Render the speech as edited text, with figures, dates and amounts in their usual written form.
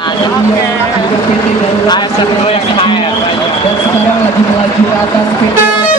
Oke. ASM dulu yang di HR. Dan sekarang lagi melaju ke atas PT